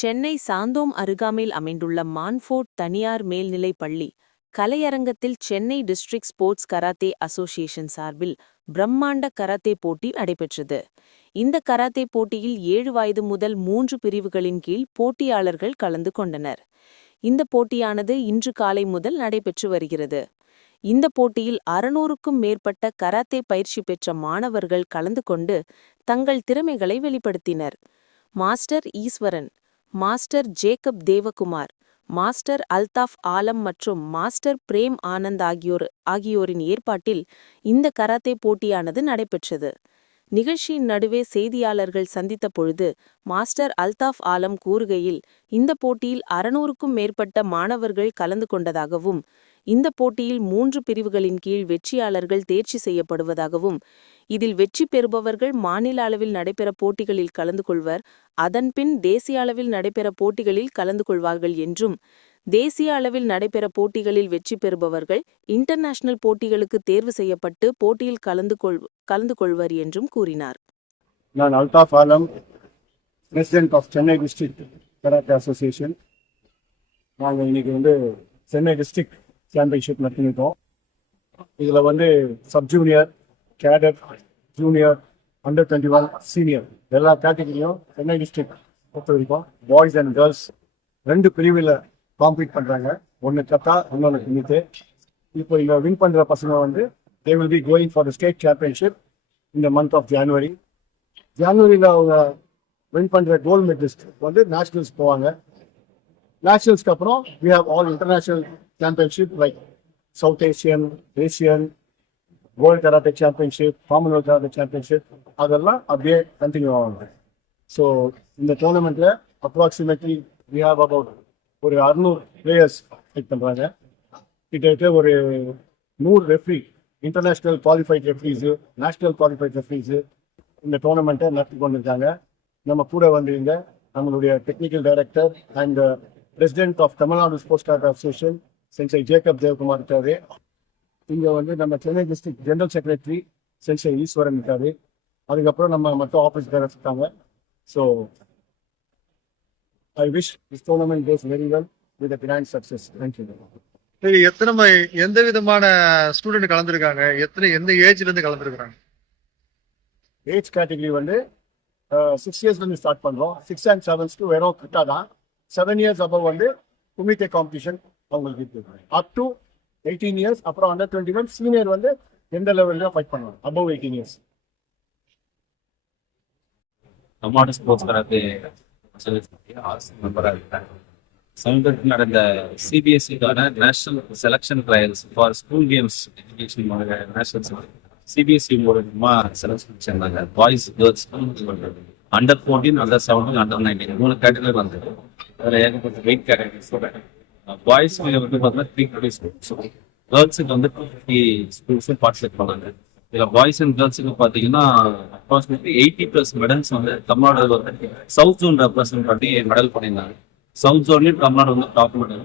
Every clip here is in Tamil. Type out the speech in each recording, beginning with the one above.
சென்னை சாந்தோம் அருகாமையில் அமைந்துள்ள மான்ஃபோர்ட் தனியார் மேல்நிலைப் பள்ளி கலையரங்கத்தில் Chennai district sports karate association சார்பில் பிரம்மாண்ட கராத்தே போட்டி நடைபெற்றது. இந்த கராத்தே போட்டியில் ஏழு வயது முதல் மூன்று பிரிவுகளின் கீழ் போட்டியாளர்கள் கலந்து கொண்டனர். இந்த போட்டியானது இன்று காலை முதல் நடைபெற்று வருகிறது. இந்த போட்டியில் அறுநூறுக்கும் மேற்பட்ட கராத்தே பயிற்சி பெற்ற மாணவர்கள் கலந்து கொண்டு தங்கள் திறமைகளை வெளிப்படுத்தினர். Master Eswaran master Jacob Devakumar master Althaf Alam மற்றும் மாஸ்டர் பிரேம் ஆனந்த் ஆகியோர் ஆகியோரின் ஏற்பாட்டில் இந்த கராத்தே போட்டியானது நடைபெற்றது. நிகழ்ச்சியின் நடுவே செய்தியாளர்கள் சந்தித்த பொழுது மாஸ்டர் அல்தாஃப் ஆலம் கூறுகையில் இந்த போட்டியில் அறுநூறுக்கும் மேற்பட்ட மாணவர்கள் கலந்து கொண்டதாகவும் இந்த போட்டியில் மூன்று பிரிவுகளின் கீழ் வெற்றியாளர்கள் தேர்ச்சி செய்யப்படுவதாகவும் இதில் வெற்றி பெறுபவர்கள் மாநில அளவில் நடைபெற போட்டிகளில் கலந்து கொள்வர். அதன்பின் தேசிய அளவில் நடைபெற போட்டிகளில் கலந்து கொள்வார்கள் என்றும் தேசிய அளவில் நடைபெற போட்டிகளில் வெற்றி பெறுபவர்கள் இன்டர்நேஷனல் போட்டிகளுக்கு தேர்வு செய்யப்பட்டு போட்டியில் கலந்து கொள் கலந்து கொள்வர் என்றும் கூறினார். நான் Althaf Alam president of Chennai district karate association நாங்கள் இன்னைக்கு வந்து சென்னை டிஸ்ட்ரிக்ட் சாம்பியன்ஷிப் நடத்திருக்கோம் இதில் வந்து sub junior cadet junior under twenty one senior எல்லா கேட்டகரியும் சென்னை டிஸ்ட்ரிக்ட் பொறுத்த வரைக்கும் பாய்ஸ் அண்ட் கேர்ள்ஸ் ரெண்டு பிரிவில் காம்பீட் பண்ணுறாங்க ஒன்று கத்தா இன்னொன்று குமித்து இப்போ இங்கே வின் பண்ணுற பசங்க வந்து they will be going for the state championship இந்த மந்த் ஆஃப் ஜனவரி ஜனவரியில் அவங்க வின் பண்ணுற கோல்டு மெடலிஸ்ட் வந்து நேஷனல்ஸ் போவாங்க. நேஷனல்ஸ்க்கு அப்புறம் we have all international championship like south Asian Asian world karate championship commonwealth karate championship அதெல்லாம் அப்படியே கண்டினியூ ஆகும். ஸோ இந்த டோர்னமெண்ட்டில் அப்ராக்சிமேட்லி வி ஹாவ் அபவுட் ஒரு அறுநூறு பிளேயர்ஸ் ஃபைட் பண்ணுறாங்க கிட்டத்தட்ட ஒரு நூறு referee international qualified referees national qualified referees இந்த டோர்னமெண்ட்டை நடத்தி கொண்டிருக்காங்க. நம்ம கூட வந்திருந்த நம்மளுடைய technical director and president of Tamil Nadu sports karate association sensei Jacob Devakumar இருக்காரு. இங்கே வந்து நம்ம Chennai district general secretary sensei Eswaran இருக்காரு. அதுக்கப்புறம் நம்ம ஆஃபீஸ் பேரஸ் இருக்காங்க. So I wish this tournament goes very well with grand success thank you சரி எத்தனை எந்த விதமான ஸ்டூடெண்ட் கலந்துருக்காங்க? எத்தனை எந்த ஏஜ்ல இருந்து கலந்துருக்காங்க? ஏஜ் கேட்டகரி வந்து சிக்ஸ் இயர்ஸ்லேருந்து ஸ்டார்ட் பண்ணுறோம் சிக்ஸ் அண்ட் செவன்ஸ்க்கு வெறும் கிட்டா தான். செவன் இயர்ஸ் அப்போ வந்து குமித்தே காம்படிஷன் அவங்களுக்கு இருக்கு. அப் டு எயிட்டீன் இயர்ஸ் அப்புறம் அண்டர் டுவெண்ட்டி ஒன் சீனியர் வந்து எந்த லெவலில் ஃபைட் பண்ணுவாங்க? Above eighteen years Tamil Nadu sports karate மெம்பராக இருக்கேன் சமீபத்தில் நடந்த சிபிஎஸ்சிக்கான national selection trials for school games education national CBSE மூலமா செலக்ஷன் வச்சிருந்தாங்க. Boys girls under fourteen under seventeen under nineteen மூணு கேட்டகரி வந்தது. அதில் ஏகப்பட்ட வெயிட் கேட்டகரிஸ் பாய்ஸ்க்கு வந்து பார்த்தீங்கன்னா த்ரீ ஃபிஃப்டி ஸ்கூல்ஸ் கேர்ள்ஸுக்கு வந்து டூ ஃபிஃப்டி ஸ்கூல்ஸும் பார்ட்டிசிபேட் பண்ணாங்க. இதில் பாய்ஸ் அண்ட் கேர்ள்ஸுக்கு பார்த்தீங்கன்னா அப்ராக்சிமேட்லி எயிட்டி ப்ளஸ் மெடல்ஸ் வந்து தமிழ்நாடு வந்து சவுத் ஜோன் ரெப்ரசன்ட் பண்ணி மெடல் பண்ணியிருந்தாங்க. சவுத் ஜோன்லேயும் தமிழ்நாடு வந்து டாப் மெடல்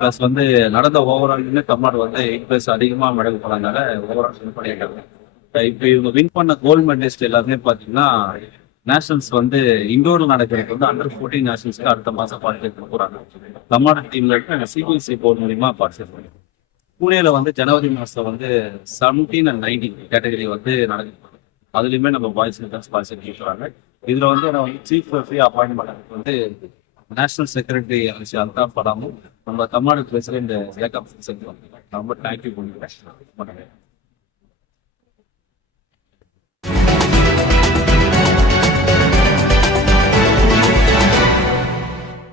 ப்ளஸ் வந்து நடந்த ஓவராலுமே தமிழ்நாடு வந்து எயிட் ப்ளஸ் அதிகமாக மெடல் போனதுனால ஓவரால் வின் பண்ணியிருக்காங்க. இப்போ இவங்க வின் பண்ண கோல்டு மெடலிஸ்ட் எல்லாருமே பார்த்தீங்கன்னா நேஷனல்ஸ் வந்து இண்டோர்ல நடக்கிறது வந்து அண்டர் ஃபோர்டீன் நேஷனல்ஸ்க்கு அடுத்த மாதம் பார்ட்டிசிபேட் போகிறாங்க தமிழ்நாடு டீம்ல இருக்க சிபிஎஸ்சி போர்டு மூலியமா பார்ட்டிசிபேட் பண்ணி புனேல வந்து ஜனவரி மாசம் வந்து செவன்டீன் அண்ட் நைன்டீன் கேட்டகரி வந்து நடக்குது. அதுலயுமே நம்ம பாய்ஸ் அண்ட் கேர்ள்ஸ் பார்ட்டிசிபேட் பண்ணுறாங்க இதுல வந்து நான் வந்து சீஃப் ரெஃப்ரி அப்பாயின்மெண்ட் வந்து நேஷனல் செக்ரட்டரி அல்தாப் படாமும் நம்ம தமிழ்நாடு பிரசிடென்ட் ஜேக்கப் சிங் ரொம்ப தேங்க்யூ பண்ணுறேன்